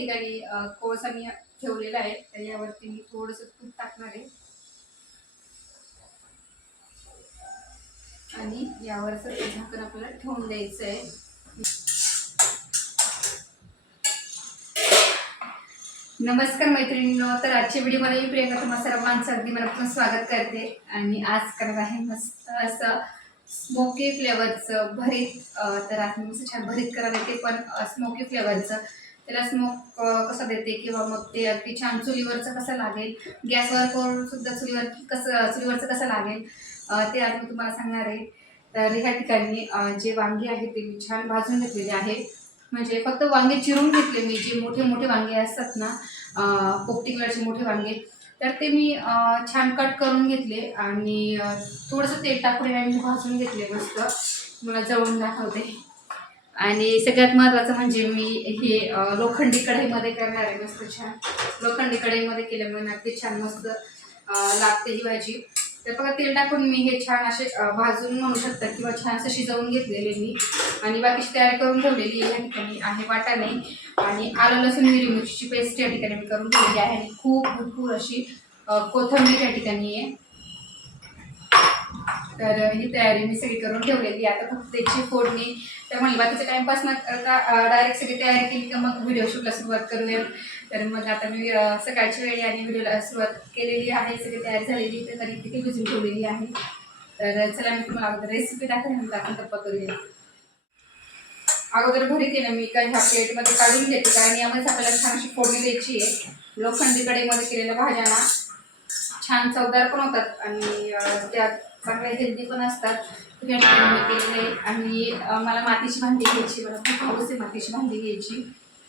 ठिकाणी कोळसा मी ठेवलेला आहे, तर यावरती मी थोडंसं तूप टाकणार आहे आणि यावरचं झाकण आपल्याला ठेवून द्यायचं आहे. नमस्कार मैत्रिणींनो, तर आजच्या व्हिडिओमध्ये मी प्रियंका तुम्हा सर्वांचं अगदी मनापासून स्वागत करते. आणि आज करत आहे मस्त असं स्मोकी फ्लेवरचं भरीत. तर आज मी मस्त छान भरीत करत आहे, ते पण स्मोकी फ्लेवरचं. त्याला स्मोक कसं देते किंवा मग ते अगदी छान चुलीवरचं कसं लागेल, गॅसवर करून सुद्धा चुलीवरचं कसं लागेल ते आज मी तुम्हाला सांगणार आहे. तर ह्या ठिकाणी जे वांगी आहेत ते मी छान भाजून घेतलेले आहे. म्हणजे फक्त वांगे चिरून घेतले मी, जे मोठे मोठे वांगे असतात ना, पोपटी कलरचे मोठे वांगे, तर ते मी छान कट करून घेतले आणि थोडंसं तेल टाकून मी भाजून घेतले मस्त. मला जवळून दाखवते. आणि सगळ्यात महत्त्वाचं म्हणजे मी हे लोखंडी कढईमध्ये करणार आहे. मस्त छान लोखंडी कढईमध्ये केल्यामुळे नक्की छान मस्त लागते ही भाजी. तर बघा, तेल टाकून मी हे छान असे भाजून म्हणू शकतात किंवा छान असं शिजवून घेतलेले मी. आणि बाकीची तयारी करून ठेवलेली या ठिकाणी आहे वाटाणे आणि आलं लसूण हिरवी मिरचीची पेस्ट या ठिकाणी मी करून ठेवलेली आहे. आणि खूप भरपूर अशी कोथिंबीर या ठिकाणी आहे. तर ही तयारी मी सगळी करून ठेवलेली. आता फक्त त्याची फोडणी. तर म्हणलं बाकीचं टाइमपास न करता डायरेक्ट सगळी तयारी केली का मग व्हिडिओ शूटला सुरुवात करूया. तर मग आता मी सकाळची वेळी आणि व्हिडिओला सुरुवात केलेली आहे. सगळी तयारी झालेली, तर तरी तिथे भिजून ठेवलेली आहे. तर चला मी तुम्हाला अगोदर रेसिपी दाखवेन, मग आपण गप्पा करूया. अगोदर भरीत आहे ना, मी काही ह्या प्लेटमध्ये काढून घेते, कारण यामध्ये आपल्याला छान अशी फोडणी द्यायची आहे. लोखंडी कढईमध्ये केलेल्या भाज्या ना छान चवदार पण होतात आणि त्या चांगल्या हेल्दी पण असतात. या ठिकाणी मी केलेले आहे. आणि मला मातीची भांडी घ्यायची, मला खूप हौस आहे मातीची भांडी घ्यायची.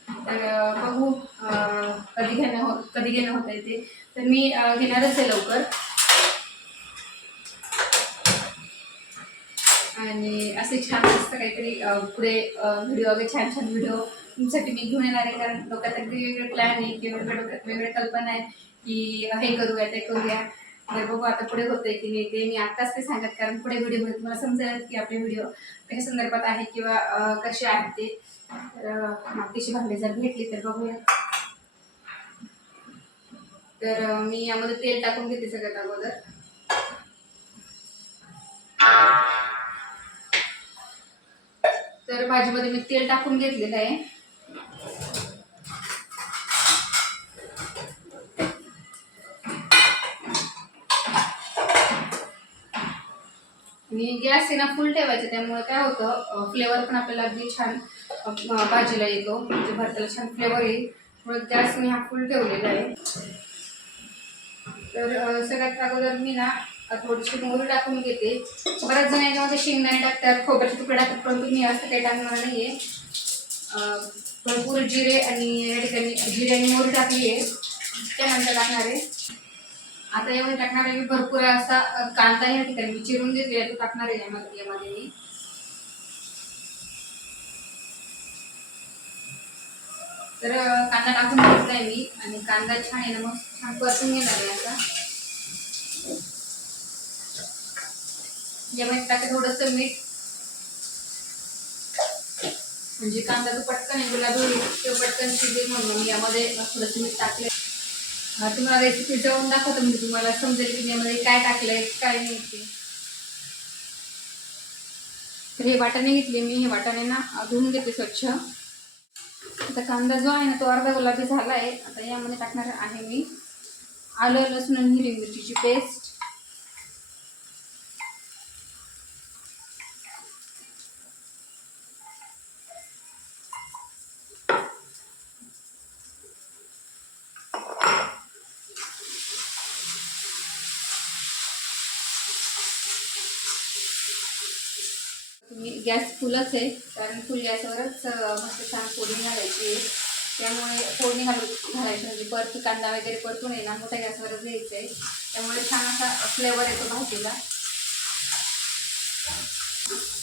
तर बघू कधी घेणं होतं आहे ते. तर मी घेणारच आहे लवकर. आणि असे छान मस्त काहीतरी पुढे व्हिडिओ वगैरे छान छान व्हिडिओ तुमच्यासाठी मी घेऊन येणार आहे. कारण डोक्यात अगदी वेगळे प्लॅन आहे किंवा डोक्यात वेगवेगळ्या कल्पना आहे की हे करूया ते करूया. तर बघू आता पुढे होतंय की नाही ते मी आत्ताच ते सांगत, कारण पुढे व्हिडिओमध्ये तुम्हाला समजेल की आपले व्हिडिओ कशा संदर्भात आहे किंवा कसे आहेत ते. तर मातीची भांडी जर भेटली तर बघूया. तर मी यामध्ये तेल टाकून घेते सगळ्यात अगोदर. तर भाजीमध्ये मी तेल टाकून घेतलेलं आहे. आणि गॅस आहे ना फुल ठेवायचं, त्यामुळे काय होतं फ्लेवर पण आपल्याला अगदी छान भाजीला येतो, म्हणजे भरताला छान फ्लेवर येईल. म्हणून गॅस मी हा फुल ठेवलेला आहे. तर सगळ्यात अगोदर मी ना थोडीशी मोहरी टाकून घेते. बऱ्याच जण याच्यामध्ये शेंगदाणे टाकतात, खोबऱ्याचे तुकडे टाकतात, परंतु मी असं काही टाकणार नाही आहे. भरपूर जिरे आणि या ठिकाणी जिरे आणि मोहरी टाकली आहे, त्यानंतर टाकणार आहे. आता यामध्ये टाकणार आहे मी भरपूर असा कांदा या ठिकाणी मी चिरून घेतलेला तो टाकणार आहे यामध्ये मी. तर कांदा टाकून घेतला आहे मी आणि कांदा छान आहे ना मग छान परतून घेणार आहे. आता यामध्ये टाकते थोडंसं मीठ, म्हणजे कांदा तो पटकन आहे गुलाबी होईल, पटकन शिजेल म्हणून यामध्ये थोडंसं मीठ टाकले. तुम्हाला रेसिपी जवळून दाखवतो म्हणजे तुम्हाला समजेल की यामध्ये काय टाकलंय काय नाही ते. तर हे वाटाणे घेतले मी, हे वाटाणे ना धुवून घेते स्वच्छ. आता कांदा जो आहे ना तो अर्धा गुलाबी झाला आहे. आता यामध्ये टाकणार आहे मी आलं लसूण आणि हिरवी मिरचीची पेस्ट. गॅस फुलच आहे, कारण फुल गॅसवरच मस्त छान फोडणी घालायची आहे. त्यामुळे फोडणी घालायची म्हणजे परत कांदा वगैरे परतून आहे ना मोठ्या गॅसवरच घ्यायचं आहे. त्यामुळे छान असा फ्लेवर येतो भाजीला.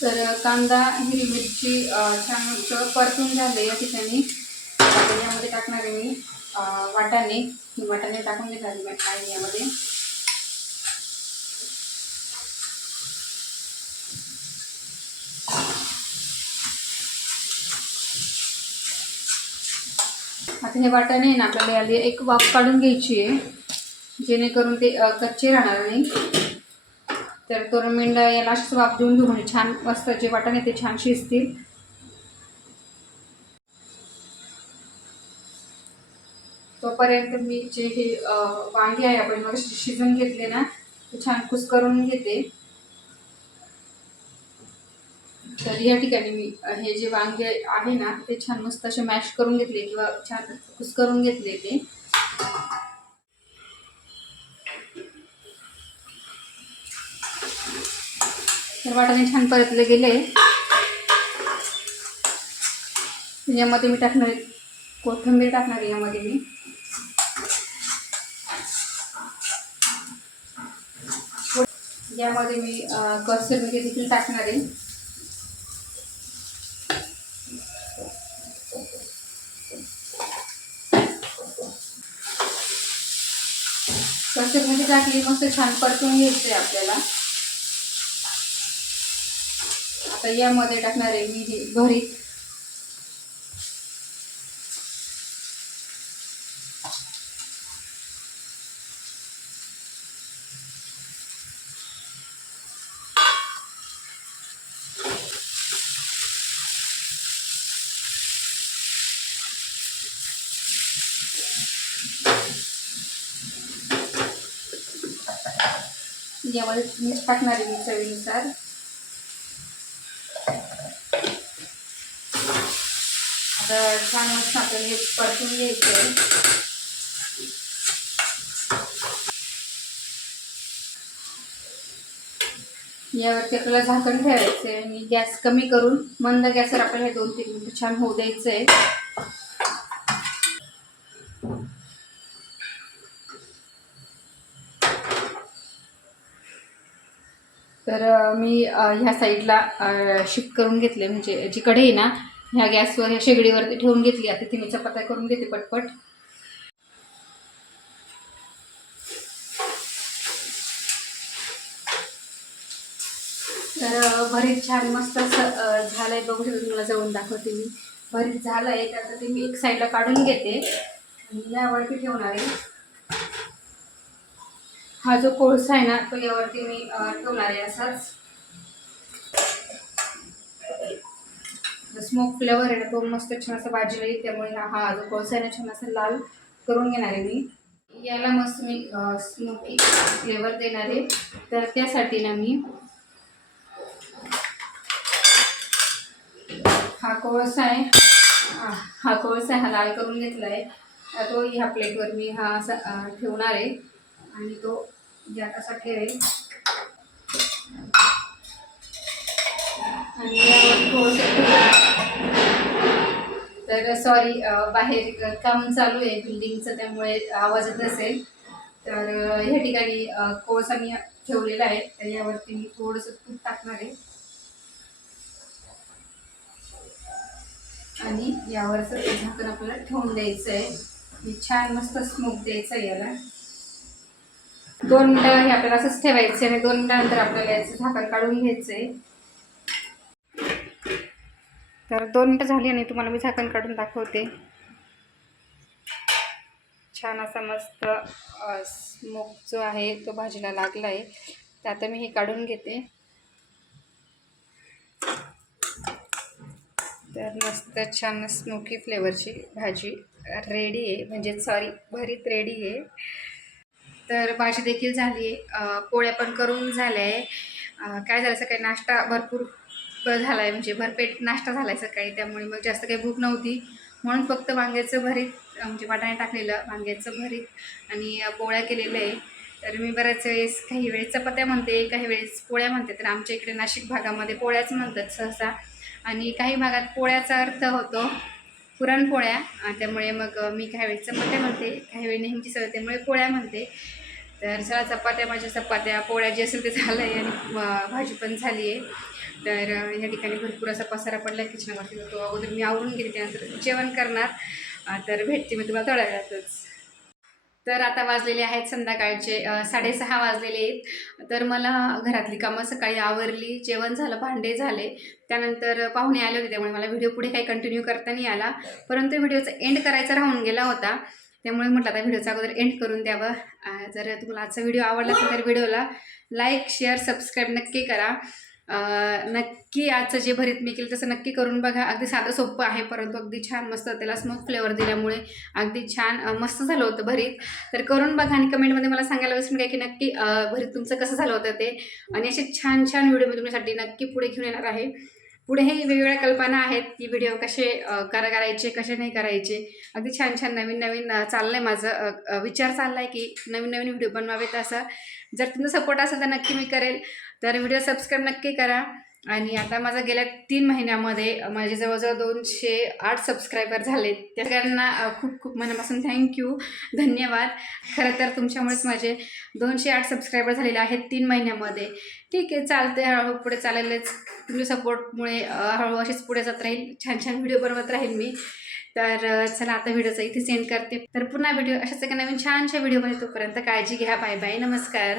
तर कांदा हिरवी मिरची छान परतून झाले या ठिकाणी. यामध्ये टाकणार आहे मी वाटाणे टाकून घेणार आहे यामध्ये. आता हे वाटाणे आहे ना आपल्याला याला एक वाफ काढून घ्यायची आहे, जेणेकरून ते कच्चे राहणार नाही. तर 2 मिनिटं याला अशीच वाफ देऊन घेऊ, म्हणजे छान मस्त जे वाटाणे ते छान शिजतील. तोपर्यंत मी जे हे वांगे आहे आपण मग शिजून घेतले ना ते छान कुस्करून घेते. तर या ठिकाणी मी हे जे वांगे आहे ना ते छान मस्त असे मॅश करून घेतले किंवा छान कुस्करून घेतले ते. तर वाटाणे छान परतले गेले. यामध्ये मी टाकणार आहे कोथिंबीर, टाकणार आहे यामध्ये मी. यामध्ये मी कसुरी मेथी देखील टाकणार आहे. कसुरी मेथी टाकली मस्त छान परतून घ्यायचं आहे आपल्याला. आता यामध्ये टाकणार आहे मी भरीत. यामध्ये मीठ टाकणार आहे मी चवीनुसार. आता छान मस्त आपल्याला हे परतून घ्यायचं आहे. यावरती आपल्याला झाकण ठेवायचं आहे आणि गॅस कमी करून मंद गॅसवर आपल्याला हे 2-3 मिनिटं छान होऊ द्यायचं आहे. तर मी ह्या साईडला शिफ्ट करून घेतले, म्हणजे जी कढई ना ह्या गॅसवर ह्या शेगडीवरती ठेवून घेतली. आता ती मी चपात्या करून घेते पटपट. तर भरीत छान मस्त असं झालं आहे, बघू शकतो. तुम्हाला जवळून दाखवते मी. भरीत झालं आहे तर ते मी एक साईडला काढून घेते आणि यावरती ठेवणार आहे. हा जो कोळसा आहे ना तो यावरती मी ठेवणार आहे असाच. स्मोक फ्लेवर आहे ना तो मस्त छान असं भाजीला येईल, त्यामुळे हा जो कोळसा आहे ना छान असं लाल करून घेणार आहे मी. याला मस्त मी स्मोकी फ्लेवर देणार आहे. तर त्यासाठी ना मी हा कोळसा आहे, हा लाल करून घेतला आहे. तो ह्या प्लेटवर मी हा असा ठेवणार आहे आणि तो यात असा ठेवेल. आणि यावर थोडंसं, तर सॉरी बाहेर काम चालू आहे बिल्डिंगचं, त्यामुळे आवाज येत असेल. तर ह्या ठिकाणी कोळसा मी ठेवलेला आहे, तर यावरती मी थोडंसं तूप टाकणार आहे आणि यावरचं झाकण आपल्याला ठेवून द्यायचं आहे. छान मस्त स्मोक द्यायचा आहे याला. 2 मिनिटं हे आपल्याला असंच ठेवायचं आणि 2 मिनिटानंतर आपल्याला याचं झाकण काढून घ्यायचं आहे. तर 2 मिनिटं झाली आणि तुम्हाला मी झाकण काढून दाखवते. छान असा मस्त स्मोक जो आहे तो भाजीला लागला आहे. तर आता मी हे काढून घेते. तर मस्त छान स्मोकी फ्लेवरची भाजी रेडी आहे, म्हणजे सॉरी भरीत रेडी आहे. तर भाजी देखील झाली आहे, पोळ्या पण करून झाल्या आहे. काय झालं सकाळी नाश्ता भरपूर झाला आहे, म्हणजे भरपेट नाश्ता झाला आहे सकाळी, त्यामुळे मग जास्त काही भूक नव्हती. म्हणून फक्त वांग्याचं भरीत, म्हणजे वाटाणे टाकलेलं वांग्याचं भरीत आणि पोळ्या केलेलं आहे. तर मी बऱ्याच वेळेस काही वेळेस चपात्या म्हणते, काही वेळेस पोळ्या म्हणते. तर आमच्या इकडे नाशिक भागामध्ये पोळ्याच म्हणतात सहसा, आणि काही भागात पोळ्याचा अर्थ होतो पुरणपोळ्या. त्यामुळे मग मी काही वेळेस चपात्या म्हणते, काही वेळी नेहमीची सवय त्यामुळे पोळ्या म्हणते. तर चला चपात्या, माझ्या चपात्या पोळ्या जे असेल ते झालं आहे आणि भाजी पण झाली आहे. तर या ठिकाणी भरपूर असा पसारा पडला आहे किचनवरती, तो अगोदर मी आवरून घेते, त्यानंतर जेवण करणार. तर भेटते मी तुम्हाला थोड्या वेळातच. तर आता वाजलेले आहेत संध्याकाळचे 6:30 वाजलेले आहेत. तर मला घरातली कामं सकाळी आवरली, जेवण झालं, भांडे झाले. त्यानंतर पाहुणे आले होते, त्यामुळे मला व्हिडिओ पुढे काही कंटिन्यू करता नाही आला. परंतु व्हिडिओचा एंड करायचा राहून गेला होता, त्यामुळे म्हटलं आता व्हिडिओचा अगोदर एंड करून द्यावं. जर तुम्हाला आजचा व्हिडिओ आवडला असेल तर व्हिडिओला लाईक, शेअर, सबस्क्राईब नक्की करा. नक्की आजचं जे भरीत मी केलं तसं नक्की करून बघा. अगदी साधं सोपं आहे, परंतु अगदी छान मस्त त्याला स्मोक फ्लेवर दिल्यामुळे अगदी छान मस्त झालं होतं भरीत. तर करून बघा आणि कमेंटमध्ये मला सांगायला विसरू नका की नक्की भरीत तुमचं कसं झालं होतं ते. आणि असे छान छान व्हिडिओ मी तुमच्यासाठी नक्की पुढे घेऊन येणार आहे. पुढेही वेगवेगळ्या कल्पना आहेत की व्हिडिओ कसे करायचे, कसे नाही करायचे. अगदी छान छान नवीन नवीन चाललं आहे माझं, विचार चालला आहे की नवीन नवीन व्हिडिओ बनवावेत. असं जर तुमचा सपोर्ट असेल तर नक्की मी करेल. तर व्हिडिओ सबस्क्राईब नक्की करा. आणि आता माझा गेल्या 3 महिन्यामध्ये माझे जवळजवळ 208 सबस्क्रायबर झालेत. त्या सगळ्यांना खूप खूप मनापासून थँक्यू, धन्यवाद. खरं तर तुमच्यामुळेच माझे 208 सबस्क्रायबर झालेले आहेत 3 महिन्यामध्ये. ठीक आहे, चालते, हळूहळू पुढे चालेलच. तुमच्या सपोर्टमुळे हळूहळू अशीच पुढे जात राहील, छान छान व्हिडिओ बनवत राहील मी. तर चला आता व्हिडिओचा इथे सेंड करते. तर पुन्हा व्हिडिओ अशाच एका नवीन छानशा व्हिडिओमध्ये, तोपर्यंत काळजी घ्या. बाय बाय, नमस्कार.